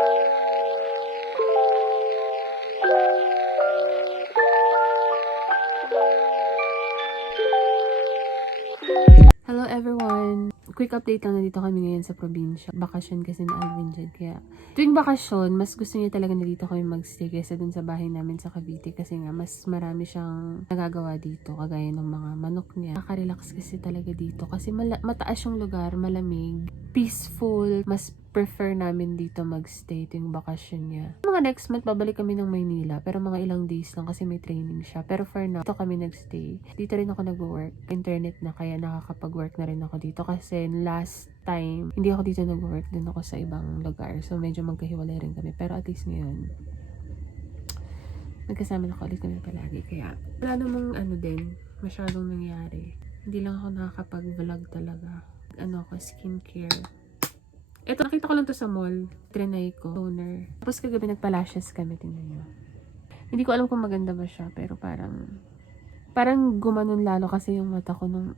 Hello everyone! Quick update lang, nandito kami ngayon sa probinsya. Bakasyon kasi na Alvin dyan. Kaya tuwing bakasyon, mas gusto niya talaga na dito kami magstay kaysa dun sa bahay namin sa Cavite. Kasi nga, mas marami siyang nagagawa dito. Kagaya ng mga manok niya. Nakaka-relax kasi talaga dito. Kasi mataas yung lugar, malamig, peaceful. Mas prefer namin dito magstay tuwing bakasyon niya. Mga next month, babalik kami ng Maynila. Pero mga ilang days lang kasi may training siya. Pero for now, dito kami nagstay. Dito rin ako nag-work. Internet na, kaya nakakapag-work na rin ako dito. Kasi last time, hindi ako dito nag-work. Din ako sa ibang lugar. So, medyo magkahiwalay rin kami. Pero at least ngayon, nagkasama na ulit kami palagi. Kaya, wala namang masyadong nangyari. Hindi lang ako nakakapag-vlog talaga. Ako, skincare. Ito, nakita ko lang to sa mall. Trinay ko. Toner. Tapos kagabi nagpa-lashes kami. Tingnan nyo. Hindi ko alam kung maganda ba siya. Pero parang gumanon lalo kasi yung mata ko nung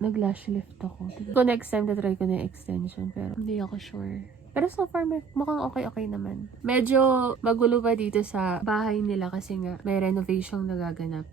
nag-lash lift ako. So next time, tatry ko na yung extension. Pero hindi ako sure. Pero so far, mukhang okay naman. Medyo magulo pa dito sa bahay nila kasi nga may renovasyong nagaganap.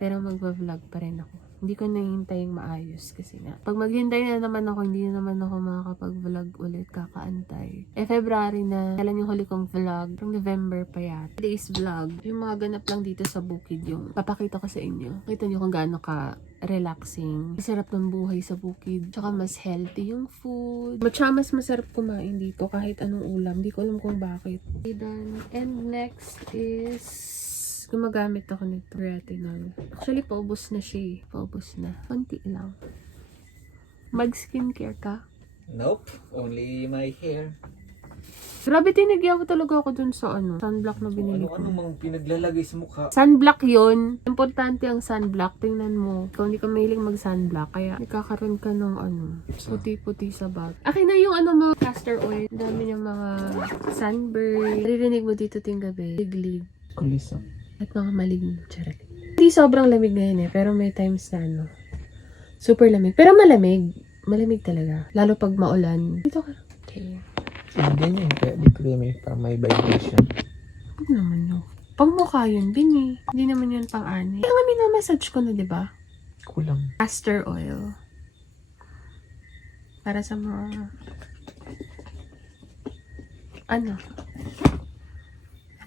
Pero magva-vlog pa rin ako. Hindi ko nahihintay yung maayos kasi nga. Pag maghintay na naman ako, hindi na naman ako makakapag-vlog ulit, kakaantay. February na, kailan yung huli kong vlog? From November pa yata. Today's vlog, yung mga ganap lang dito sa bukid yung papakita ko sa inyo. Kita nyo kung gaano ka relaxing. Masarap ng buhay sa bukid. Tsaka mas healthy yung food. Tsaka mas masarap kumain dito kahit anong ulam. Hindi ko alam kung bakit. And next is gumagamit ako nito, retinol. Actually, paubos na siya. Paubos na. Konti lang. Mag-skincare ka? Nope. Only my hair. Grabe, tinigyan ko talaga ako dun sa sunblock na binili ko. Ano mang pinaglalagay sa mukha? Sunblock yun. Importante ang sunblock. Tingnan mo. Ikaw hindi ka mahilig mag-sunblock. Kaya nakakaroon ka ng puti-puti sa bag. Akin na yung mo, castor oil. Dami niyang mga sunburn. Naririnig mo dito ting gabi. Liglig. Kulisa. At mga maligno. Charot. Hindi sobrang lamig ngayon pero may times na super lamig. Pero malamig. Malamig talaga. Lalo pag maulan. Dito ka. Okay. Ganyan. Kaya dito may vibration. Huwag naman yun. Pang mukha yun, Bini. Hindi naman yun pang ani. Kaya nga minamassage ko na, diba? Kulang. Castor oil. Para sa mga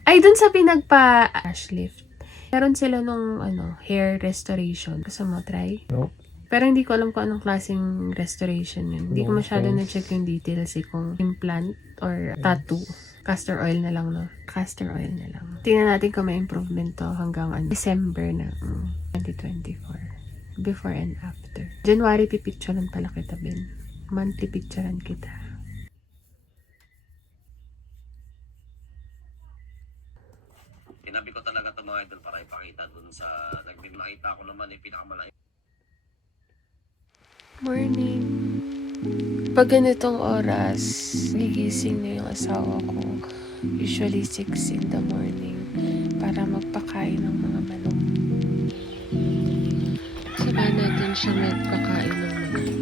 ay, dun sa pinagpa-lash lift. Meron sila nung hair restoration. Gusto mo try? Nope. Pero hindi ko alam kung anong klaseng restoration yun. Hindi ko masyado na-check yung details kung implant or tattoo. Castor oil na lang, no? Castor oil na lang. Tingnan natin kung may improvement to hanggang December na 2024. Before and after. January, pipicturean pala kita, Ben. Monthly picturean kita. Tinabi ko talaga ito mga idol para ipakita dun sa nakita ko naman pinakamalaki. Morning. Pag ganitong oras, gigising na yung asawa ko. Usually 6 in the morning para magpakain ng mga manok. Sabay natin siya magpakain ng manok.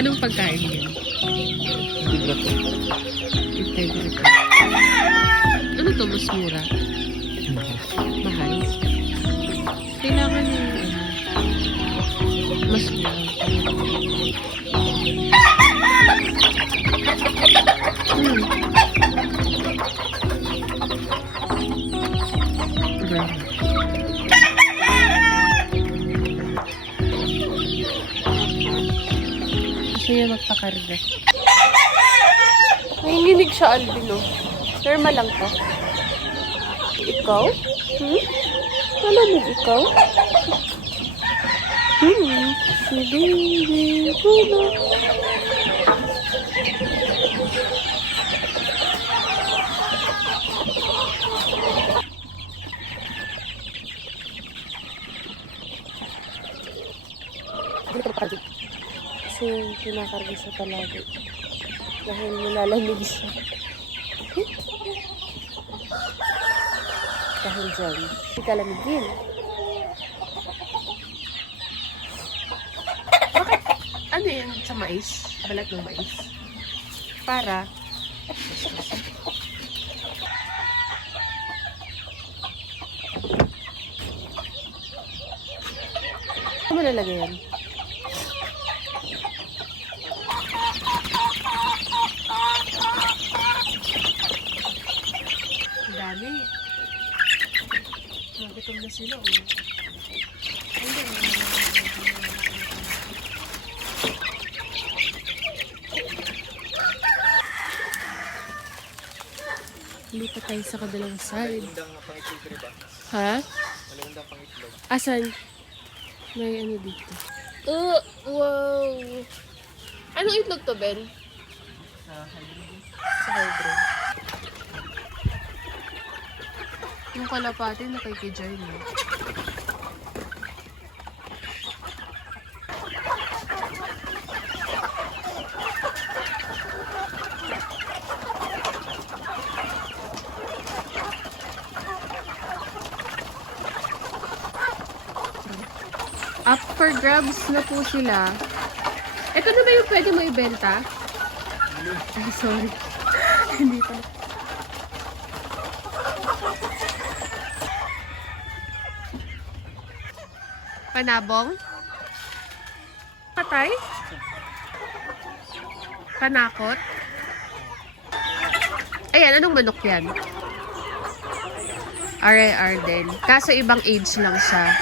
Anong pagkain yun? Integrate. Ano to? Mas mura? Mahal? Kailangan yung mas mura. Grabe. Siya magpakarga. Nanginginig siya, Albino. Normal lang to. Ikaw? Malamig ikaw? Si baby ko na. Dito ka pardi. Kasi kinakarga siya palagi. Dahil nilalamig siya. Dahil dyan, hindi ka lamigin. sa mais, balat ng mais. Para ano mo lalagay yan? Ang dami. Nagutom na sila, oh. Lipat tayo sa kadalang side. Ha? Malagandang pangitlog. Asan? May ano dito. Oh, wow! Anong itlog to, Ben? Sa hybrid. Yung kalapati nakikijay mo. Up for grabs na po sila. Ito na ba yung pwede mo ibenta? Ay, sorry. Hindi pa. Panabong? Patay? Panakot? Ayan, anong manok yan? RAR din. Kaso ibang age lang siya.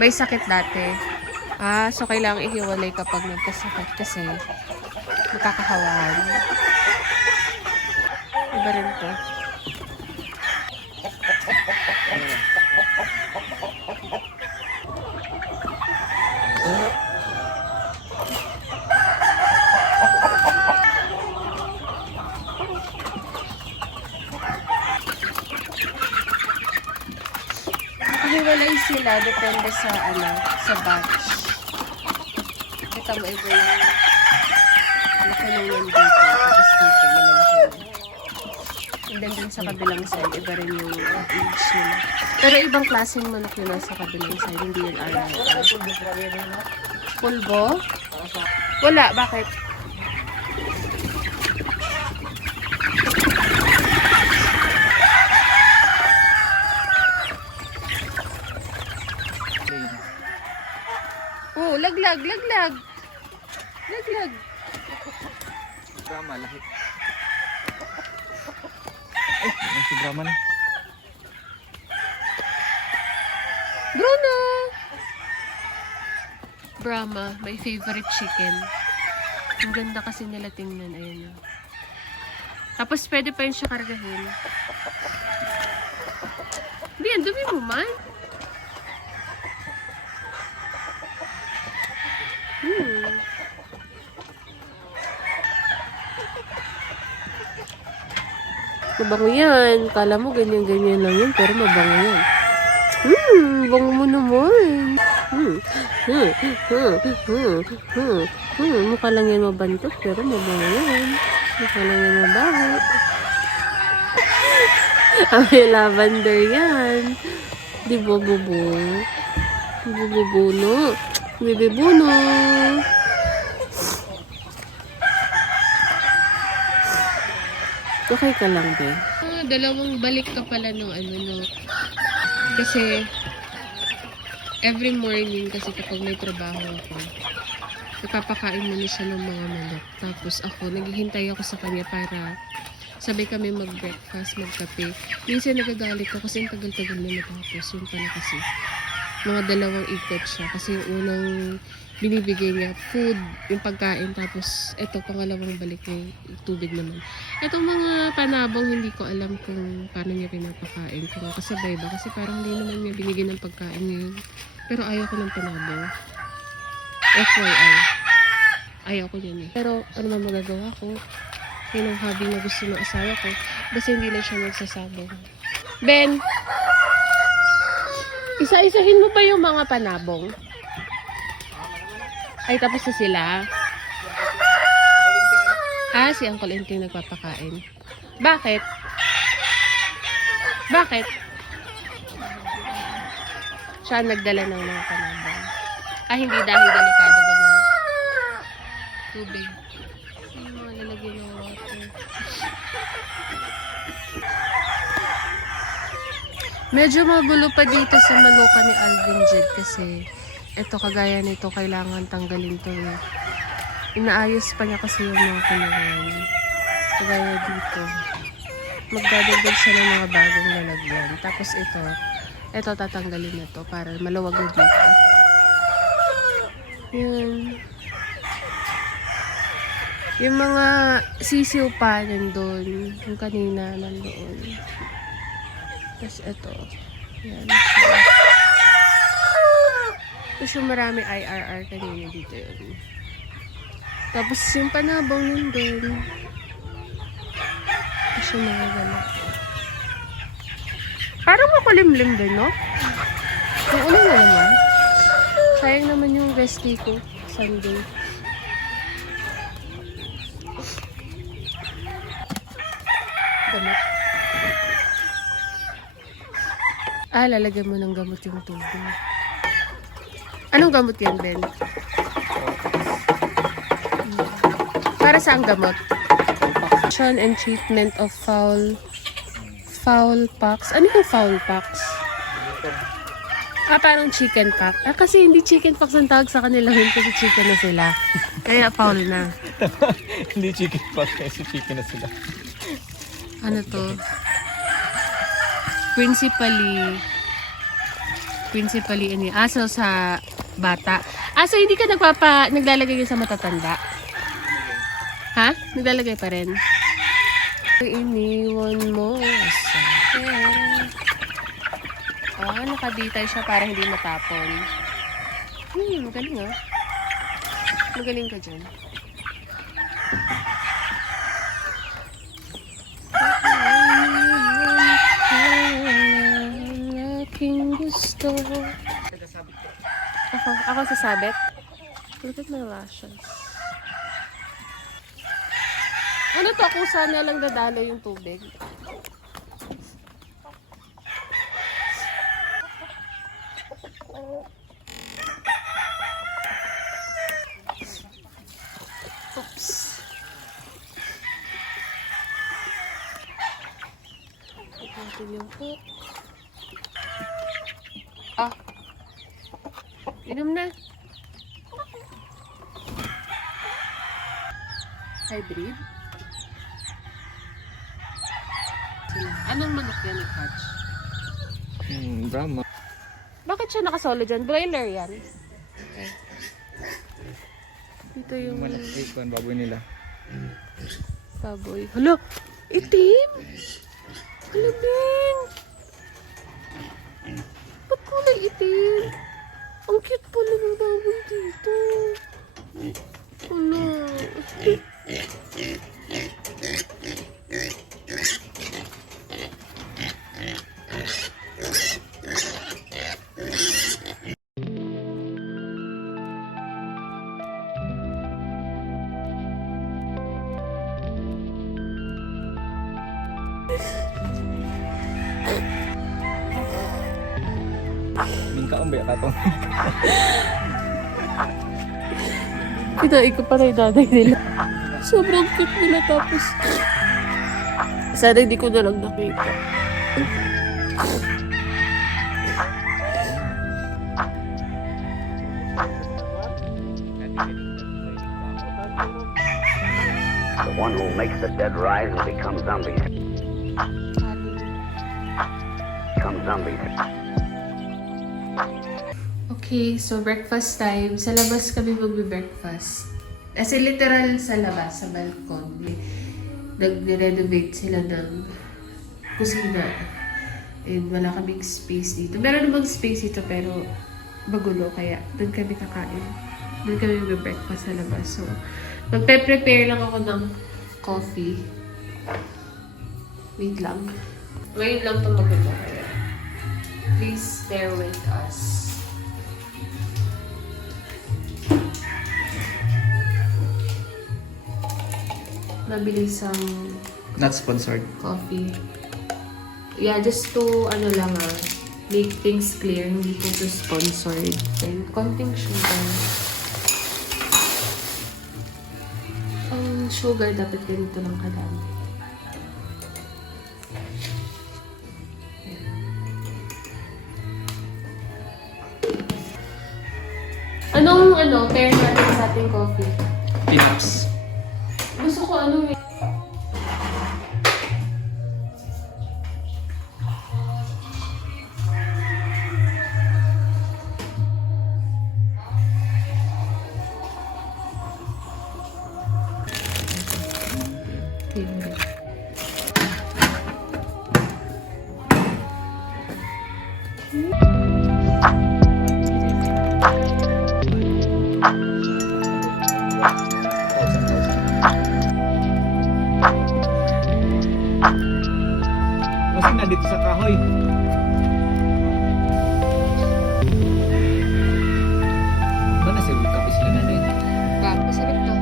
May sakit dati. Ah, so kailangang ihiwalay kapag nagkasakit kasi makakahawahan. Iba rin to. Hiwalay sila, depende sa sa batch. Kita mo iba yung laki ng yan dito, tapos dito, malalaki na. And then dun sa kabilang side, iba rin yung age nila. Pero ibang klaseng manok yun nasa kabilang side, hindi yun Pulbo? Wala, bakit? Oh, laglag. Laglag. Brahma, lahi. Ay, si Brahma na. Bruno! Brahma, my favorite chicken. Ang ganda kasi nila tingnan. Ayan na. Tapos pwede pa yun siya kargahin. Hindi, ang dumi mo man. Mabango yan. Kala mo ganyan-ganyan lang yun, pero mabango yan. Bango mo naman. Mukha lang yan mabantot, pero mabango yan. Mukha lang yan mabango. May lavender yan. Di ba, bubo? Bubuno. Bibibuno. Okay ka lang, be? Dalawang balik ka pala ng no. Kasi, every morning, kasi kapag may trabaho ako, napapakain mo na siya ng mga manok. Tapos ako, naghihintay ako sa kanya para sabay kami mag-breakfast, magkape. Minsan nagagalit ko kasi yung tagal-tagal na natapos. Yun pala kasi, mga dalawang ikot siya. Kasi yung unang binibigay niya, food, yung pagkain, tapos eto, pangalawang balik niya, yung tubig naman. Etong mga panabong, hindi ko alam kung paano niya pinapakain. Kung kasabay ba, kasi parang hindi naman niya binigyan ng pagkain ngayon. Pero ayaw ko ng panabong. FYI. Ayaw ko yan eh. Pero ano man magagawa ko? Yan ang hobby na gusto ng asawa ko. Basta hindi na siya magsasabong. Ben! Isa-isahin mo pa yung mga panabong? Ay, tapos na sila. Ah, si Uncle Inting nagpapakain. Bakit? Bakit? Siya nagdala ng mga panabong. Ah, hindi dahil delikado ganun. tubig. Yung mga lalagyan ng water. Medyo magulo pa dito sa manuka ni Alvin Jed kasi ito kagaya nito kailangan tanggalin to eh. Inaayos pa niya kasi yung mga kanawan. Kagaya dito. Magdadagdag siya ng mga bagong lalagyan. Tapos ito tatanggalin na to para maluwag na dito. Yan. Yung mga sisiw pa nandun. Yung kanina nandoon. Tapos ito. Yan. Tapos yung marami IRR kanina dito yun. Tapos yung panabong nandun. Tapos yung mga gala. Parang makulimlim din, no? Yung una na naman. Sayang naman yung rescue ko. Sunday. Gamot. Lalagyan mo ng gamot yung tubig. Anong gamot yan, Ben? Para saan gamot? Prevention and treatment of foul pox. Ano yung foul pox? Parang chicken pox. Kasi hindi chicken pox ang tawag sa kanila kasi chicken na sila. Kaya foul na. Hindi chicken pox kasi chicken na sila. Ano to? Principally ano, aso sa bata. So hindi ka naglalagay sa matatanda? Ha? Naglalagay pa rin? Iniwan mo sa akin. Nakaditay siya para hindi matapon. Magaling ah. Magaling ka dyan. Aking gusto. Ako sasabit? Look at my lashes. Ano to? Kusa na lang dadalo yung tubig. Oops. Natin yung hook. Inom na. Hybrid? Anong manok yan i-catch? Brahma. Bakit siya nakasolo dyan? Broiler yan. Okay. Dito yung Malaki ko ang baboy nila. baboy. Hala! Itim! Hala, Ben! Ba't kulay itim? Ang cute pala ng baboy dito. Hala. Mingkaon ba ka to? Kinain ko pa na yung nanay nila. Sobrang cute nila tapos sana hindi ko na lang nakita. The one who makes the dead rise and become zombies. Become zombies. Okay, so breakfast time. Sa labas kami magbe-breakfast. Kasi literal sa labas, sa balcon. Nag-renovate sila ng kusina. And wala kaming space dito. Meron namang space dito pero magulo. Kaya doon kami kakain. Doon kami magbe-breakfast sa labas. So, magpe-prepare lang ako ng coffee. Wait lang. Ngayon lang ito magulo. Kaya please bear with us. Mabilis ang Not sponsored. coffee. Yeah, just to, make things clear, hindi po to sponsored. And konting sugar. sugar, dapat ganito lang kadami. Anong pair natin sa ating coffee? Pinups. Gusto ko eh. Favorite. Kasi nandito sa kahoy. Ba nasa kape sila na rin? Masarap to.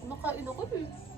Kumakain ako eh.